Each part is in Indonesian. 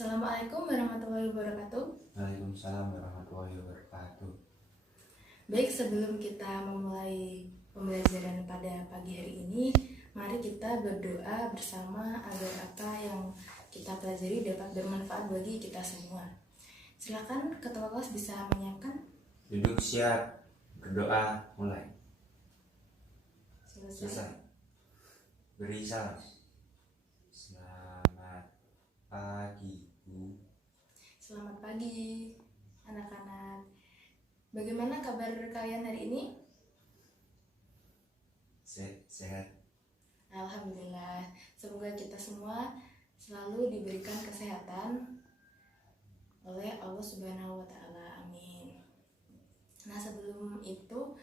Assalamualaikum warahmatullahi wabarakatuh. Waalaikumsalam warahmatullahi wabarakatuh. Baik, sebelum kita memulai pembelajaran pada pagi hari ini, mari kita berdoa bersama agar apa yang kita pelajari dapat bermanfaat bagi kita semua. Silakan ketua kelas bisa menyiapkan. Duduk siap, berdoa mulai. Selesai. Beri salam. Selamat pagi, Bu. Selamat pagi, anak-anak. Bagaimana kabar kalian hari ini? Sehat. Alhamdulillah. Semoga kita semua selalu diberikan kesehatan oleh Allah Subhanahu wa Ta'ala. Amin. Nah, sebelum itu,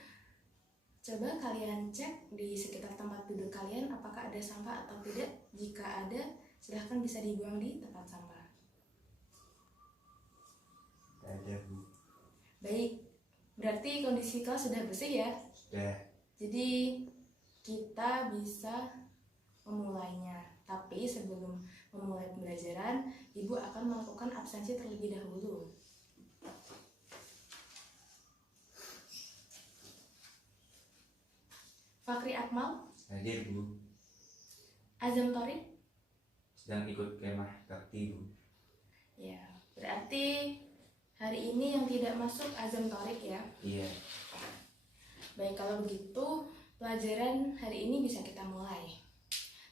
coba kalian cek di sekitar tempat duduk kalian apakah ada sampah atau tidak. Jika ada, silahkan bisa dibuang di tempat sampah. Tidak ada, Bu. Baik, berarti kondisi kelas sudah bersih ya. Sudah. Jadi kita bisa memulainya. Tapi sebelum memulai pembelajaran, Ibu akan melakukan absensi terlebih dahulu. Fakri Akmal, Hadir, Bu. Azam Torik. Sedang ikut kemah bakti, Bu. Ya, berarti hari ini yang tidak masuk Azam Torik ya. Iya. Baik, kalau begitu pelajaran hari ini bisa kita mulai.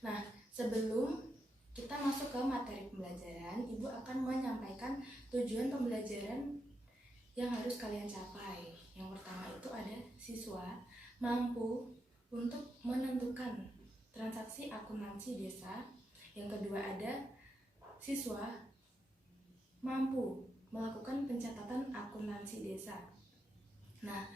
Nah, sebelum kita masuk ke materi pembelajaran, Ibu akan menyampaikan tujuan pembelajaran yang harus kalian capai. Yang pertama itu ada siswa mampu untuk menentukan transaksi akuntansi desa. Yang kedua ada siswa mampu melakukan pencatatan akuntansi desa. Nah,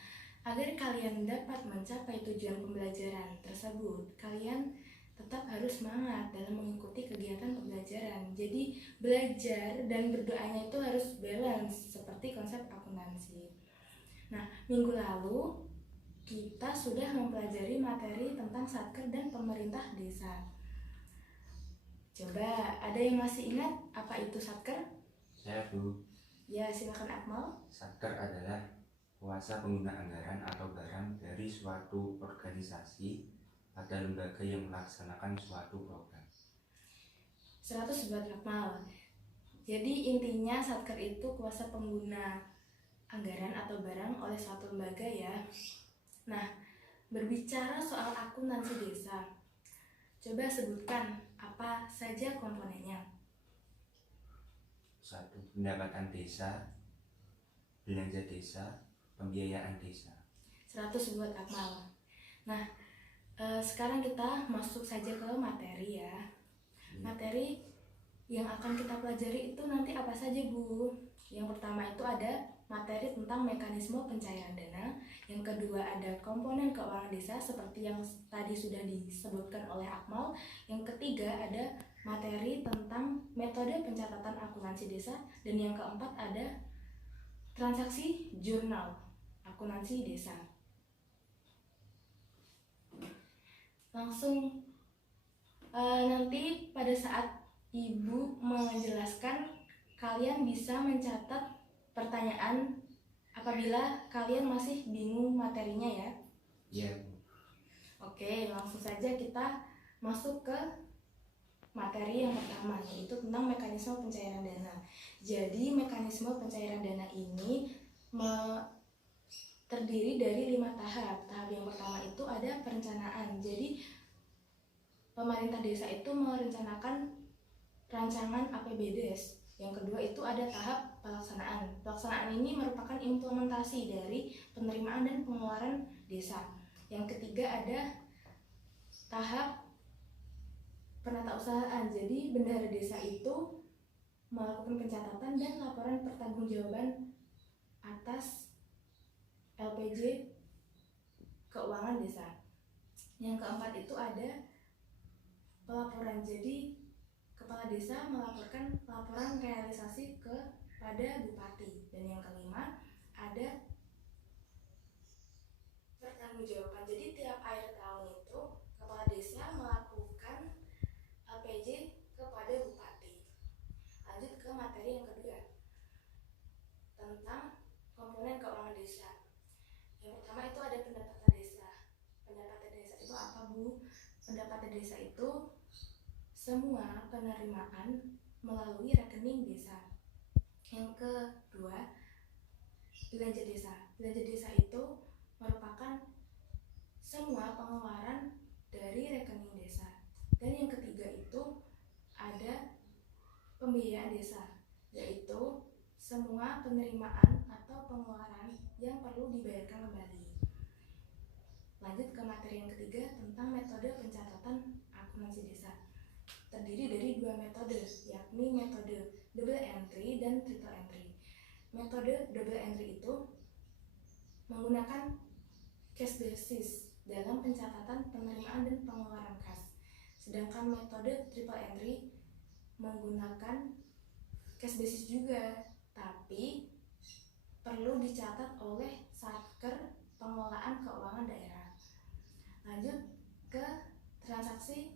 agar kalian dapat mencapai tujuan pembelajaran tersebut, kalian tetap harus semangat dalam mengikuti kegiatan pembelajaran. Jadi belajar dan berdoanya itu harus balance seperti konsep akuntansi. Nah, minggu lalu kita sudah mempelajari materi tentang satker dan pemerintah desa. Coba ada yang masih ingat apa itu satker? Saya, Bu. Ya, silakan Akmal. Satker adalah kuasa pengguna anggaran atau barang dari suatu organisasi pada lembaga yang melaksanakan suatu program. 100 buat Akmal. Jadi intinya satker itu kuasa pengguna anggaran atau barang oleh suatu lembaga ya. Nah, berbicara soal akuntansi desa, coba sebutkan apa saja komponennya. 1. Pendapatan desa, belanja desa, pembiayaan desa. 100 buat Akmal. Nah, sekarang kita masuk saja ke materi ya. Materi yang akan kita pelajari itu nanti apa saja, Bu? Yang pertama itu ada materi tentang mekanisme pencairan dana. Yang kedua ada komponen keuangan desa seperti yang tadi sudah disebutkan oleh Akmal. Yang ketiga ada materi tentang metode pencatatan akuntansi desa. Dan yang keempat ada transaksi jurnal akuntansi desa. Langsung nanti pada saat Ibu menjelaskan, kalian bisa mencatat pertanyaan apabila kalian masih bingung materinya ya. Iya, Bu. Oke, langsung saja kita masuk ke materi yang pertama, yaitu tentang mekanisme pencairan dana. Jadi mekanisme pencairan dana ini terdiri dari 5 tahap. Tahap yang pertama itu ada perencanaan. Jadi pemerintah desa itu merencanakan rancangan APBDes. Yang kedua itu ada tahap pelaksanaan. Pelaksanaan ini merupakan implementasi dari penerimaan dan pengeluaran desa. Yang ketiga ada tahap penatausahaan. Jadi bendahara desa itu melakukan pencatatan dan laporan pertanggungjawaban atas LPJ keuangan desa. Yang keempat itu ada pelaporan. Jadi kepala desa melaporkan laporan realisasi kepada bupati. Dan yang kelima ada pertanggungjawaban. Jadi tiap akhir tahun itu kepala desa melakukan LPJ kepada bupati. Lanjut ke tentang komponen keuangan desa. Yang pertama itu ada pendapatan desa. Pendapatan desa itu apa, Bu? Pendapatan desa itu semua penerimaan melalui rekening desa. Yang kedua, belanja desa. Belanja desa itu merupakan semua pengeluaran dari rekening desa. Dan yang ketiga itu ada pembiayaan desa, yaitu semua penerimaan atau pengeluaran yang perlu dibayarkan kembali. Lanjut ke materi yang ketiga tentang metode pencatatan akuntansi desa. Terdiri dari dua metode, yakni metode double entry dan triple entry. Metode double entry itu menggunakan cash basis dalam pencatatan penerimaan dan pengeluaran kas. Sedangkan metode triple entry menggunakan cash basis juga, tapi perlu dicatat oleh Satker Pengelolaan Keuangan Daerah. Lanjut ke transaksi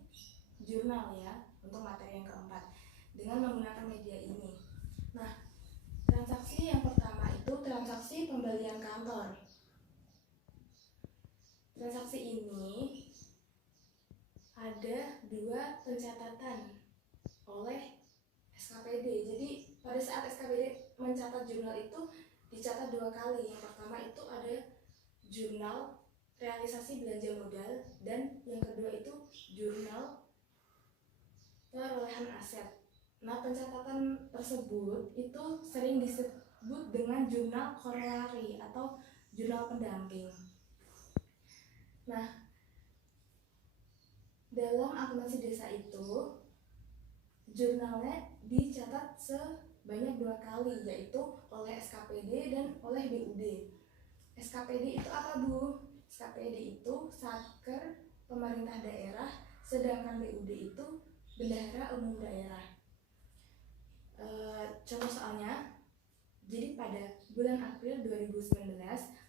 jurnal ya, untuk materi yang keempat dengan menggunakan media ini. Nah, transaksi yang pertama itu transaksi pembelian kantor. Transaksi ini ada dua pencatatan oleh SKPD. Jadi pada saat SKPD mencatat jurnal itu dicatat dua kali. Yang pertama itu ada jurnal realisasi belanja modal, dan yang kedua itu jurnal perolehan aset. Nah, pencatatan tersebut itu sering disebut dengan jurnal korelari atau jurnal pendamping. Nah, dalam akuntansi desa itu jurnalnya dicatat sebanyak dua kali, yaitu oleh SKPD dan oleh BUD. SKPD itu apa, Bu? SKPD itu Satker Pemerintah Daerah, sedangkan BUD itu Bendahara Umum Daerah. Contoh soalnya, jadi pada bulan April 2019,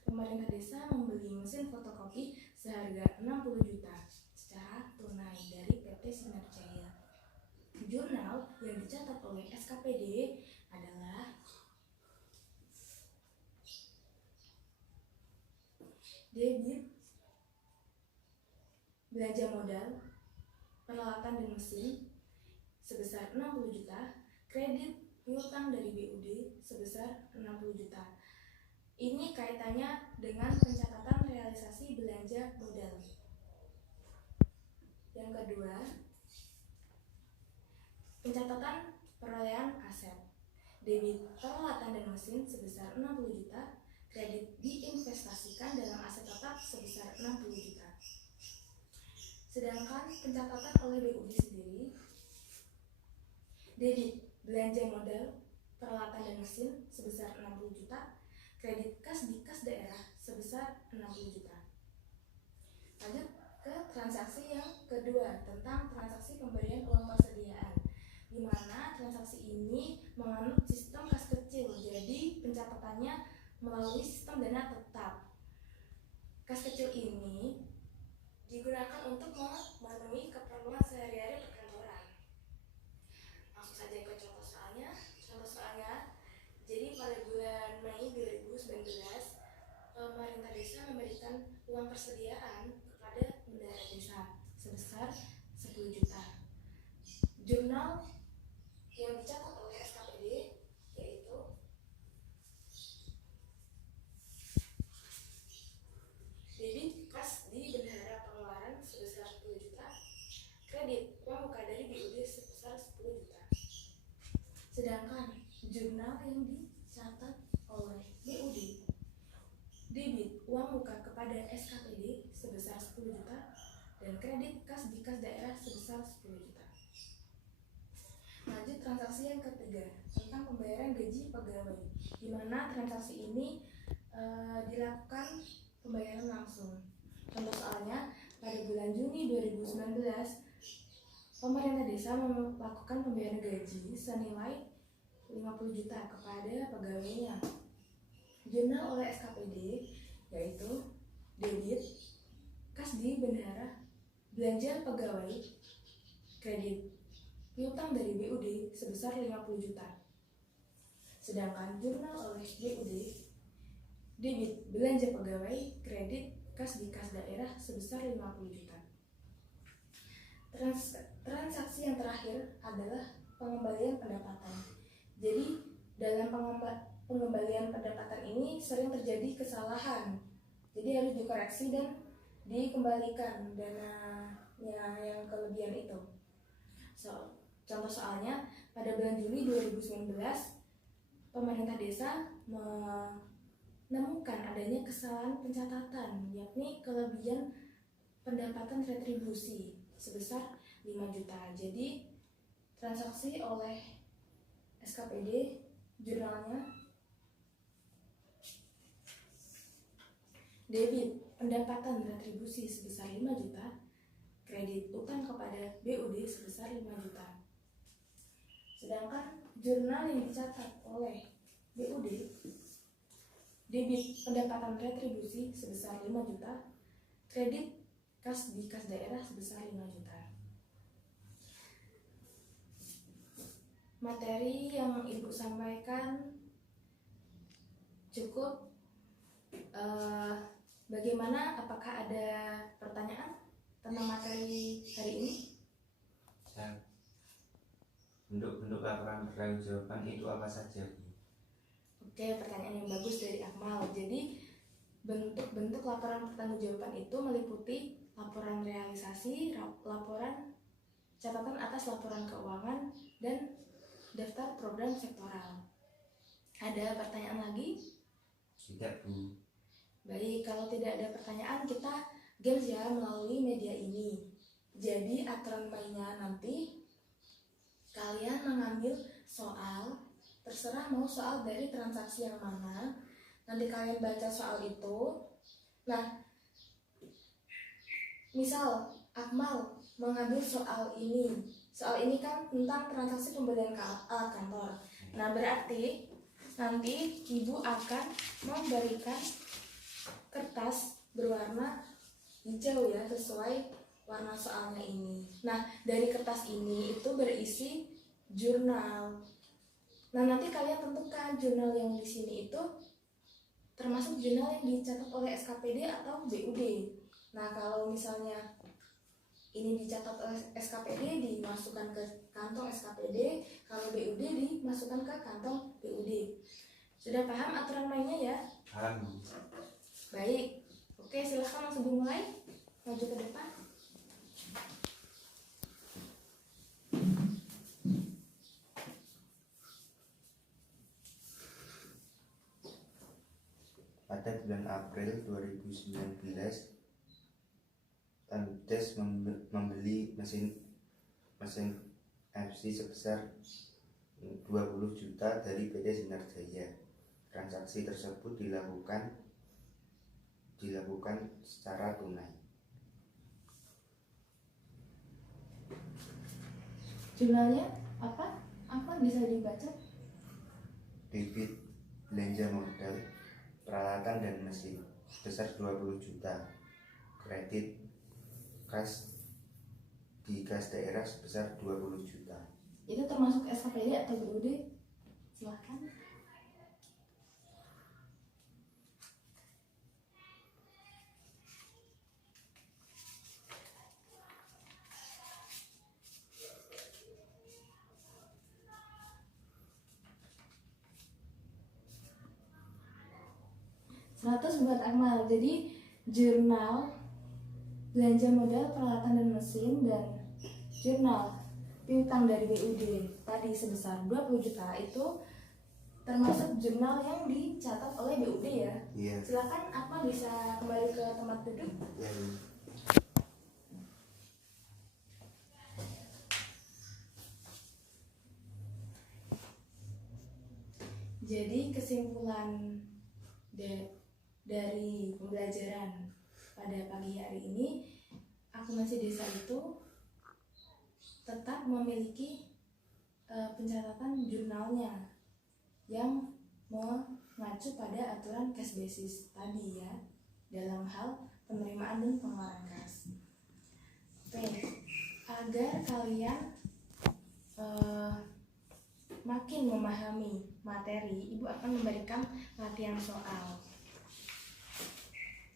pemerintah desa membeli mesin fotokopi seharga 60 juta secara tunai dari PT Sinar Jaya. Jurnal yang dicatat oleh SKPD adalah debit belanja modal, peralatan dan mesin sebesar 60 juta, kredit piutang dari BUD sebesar 60 juta. Ini kaitannya dengan pencatatan realisasi belanja modal. Yang kedua, pencatatan perolehan aset. Debit peralatan dan mesin sebesar 60 juta, kredit diinvestasikan dalam aset tetap sebesar 60 juta. Sedangkan pencatatan oleh BUD sendiri, debit belanja modal, peralatan dan mesin sebesar 60 juta, kredit kas di kas daerah sebesar 60 juta. Lanjut ke transaksi yang kedua tentang transaksi pemberian uang persediaan, di mana transaksi ini menganut sistem kas kecil, jadi pencatatannya melalui sistem dana tetap. Kas kecil ini digunakan untuk memenuhi keperluan sehari-hari perkantoran. Langsung saja ke contoh soalnya. Jadi pada bulan Mei 2019, pemerintah desa memberikan uang persediaan kepada bendahara desa sebesar 10 juta. Jurnal yang dicatat oleh SKPD yaitu debit kas di bendahara pengeluaran sebesar 10 juta, kredit uang muka dari BUD sebesar 10 juta. Sedangkan jurnal yang dicatat oleh BUD, debit uang muka kepada SKPD sebesar 10 juta dan kredit kas di kas daerah sebesar 10 juta. Lanjut transaksi yang ketiga tentang pembayaran gaji pegawai, di mana transaksi ini dilakukan pembayaran langsung. Contoh soalnya, pada bulan Juni 2019, pemerintah desa melakukan pembayaran gaji senilai 50 juta kepada pegawainya. Jurnal oleh SKPD yaitu debit kas di bendahara belanja pegawai, kredit piutang dari BUD sebesar 50 juta. Sedangkan jurnal oleh BUD, debit belanja pegawai, kredit kas di kas daerah sebesar 50 juta. Transaksi yang terakhir adalah pengembalian pendapatan. Jadi dalam pengembalian pendapatan ini sering terjadi kesalahan. Jadi harus dikoreksi dan dikembalikan dananya yang kelebihan itu. Contoh soalnya pada bulan Juli 2019 pemerintah desa menemukan adanya kesalahan pencatatan, yakni kelebihan pendapatan retribusi sebesar 5 juta. Jadi transaksi oleh SKPD jurnalnya debit pendapatan retribusi sebesar 5 juta, kredit utang kepada BUD sebesar 5 juta. Sedangkan jurnal yang dicatat oleh BUD, debit pendapatan retribusi sebesar 5 juta, kredit kas di kas daerah sebesar 5 juta. Materi yang Ibu sampaikan cukup. Bagaimana? Apakah ada pertanyaan tentang materi hari ini? Bentuk-bentuk laporan pertanggungjawaban itu apa saja, Bu? Oke, pertanyaan yang bagus dari Akmal. Jadi bentuk-bentuk laporan pertanggungjawaban itu meliputi laporan realisasi, laporan catatan atas laporan keuangan, dan daftar program sektoral. Ada pertanyaan lagi? Tidak, Bu. Baik, kalau tidak ada pertanyaan, kita games ya melalui media ini. Jadi aturan mainnya nanti kalian mengambil soal, terserah mau soal dari transaksi yang mana. Nanti kalian baca soal itu. Nah, misal Akmal mengambil soal ini. Soal ini kan tentang transaksi pembelian alat kantor. Nah, berarti nanti Ibu akan memberikan kertas berwarna hijau ya, sesuai warna soalnya ini. Nah, dari kertas ini itu berisi jurnal. Nah, nanti kalian tentukan jurnal yang di sini itu termasuk jurnal yang dicatat oleh SKPD atau BUD. Nah, kalau misalnya ini dicatat oleh SKPD, dimasukkan ke kantong SKPD, kalau BUD dimasukkan ke kantong BUD. Sudah paham aturan mainnya ya? Paham, Bu. Baik, oke, silahkan langsung dimulai. Maju ke depan. Pada bulan April 2019, Tandes membeli mesin FC sebesar 20 juta dari PT Sinar Jaya. Transaksi tersebut dilakukan secara tunai. Jurnalnya apa? Apa bisa dibaca? Debit belanja modal, peralatan dan mesin sebesar 20 juta. Kredit kas di kas daerah sebesar 20 juta. Itu termasuk SKPD atau BUD? Silahkan. Seratus buat Akmal. Jadi jurnal belanja modal, peralatan dan mesin, dan jurnal piutang dari BUD tadi sebesar 20 juta itu termasuk jurnal yang dicatat oleh BUD ya. Iya. Silakan Akmal bisa kembali ke tempat duduk. Ya, Jadi kesimpulan dari pembelajaran pada pagi hari ini, akumulasi desa itu tetap memiliki pencatatan jurnalnya yang mengacu pada aturan cash basis tadi ya, dalam hal penerimaan dan pengeluaran kas. Oke, agar kalian makin memahami materi, Ibu akan memberikan latihan soal.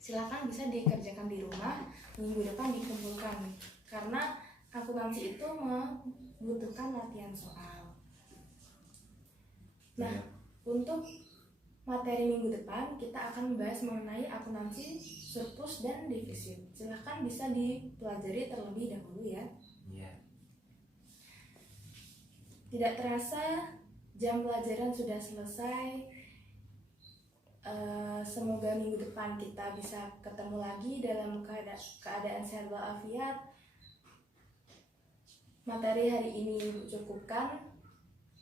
Silakan bisa dikerjakan di rumah, minggu depan dikumpulkan. Karena akuntansi itu membutuhkan latihan soal. Nah, untuk materi minggu depan kita akan membahas mengenai akuntansi surplus dan defisit. Silakan bisa dipelajari terlebih dahulu ya. Iya. Tidak terasa jam pelajaran sudah selesai. Semoga minggu depan kita bisa ketemu lagi dalam keadaan sehat walafiat. Materi hari ini Ibu cukupkan.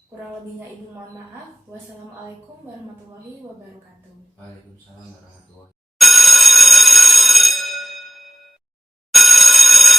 Kurang lebihnya Ibu mohon maaf. Wassalamualaikum warahmatullahi wabarakatuh. Waalaikumsalam warahmatullahi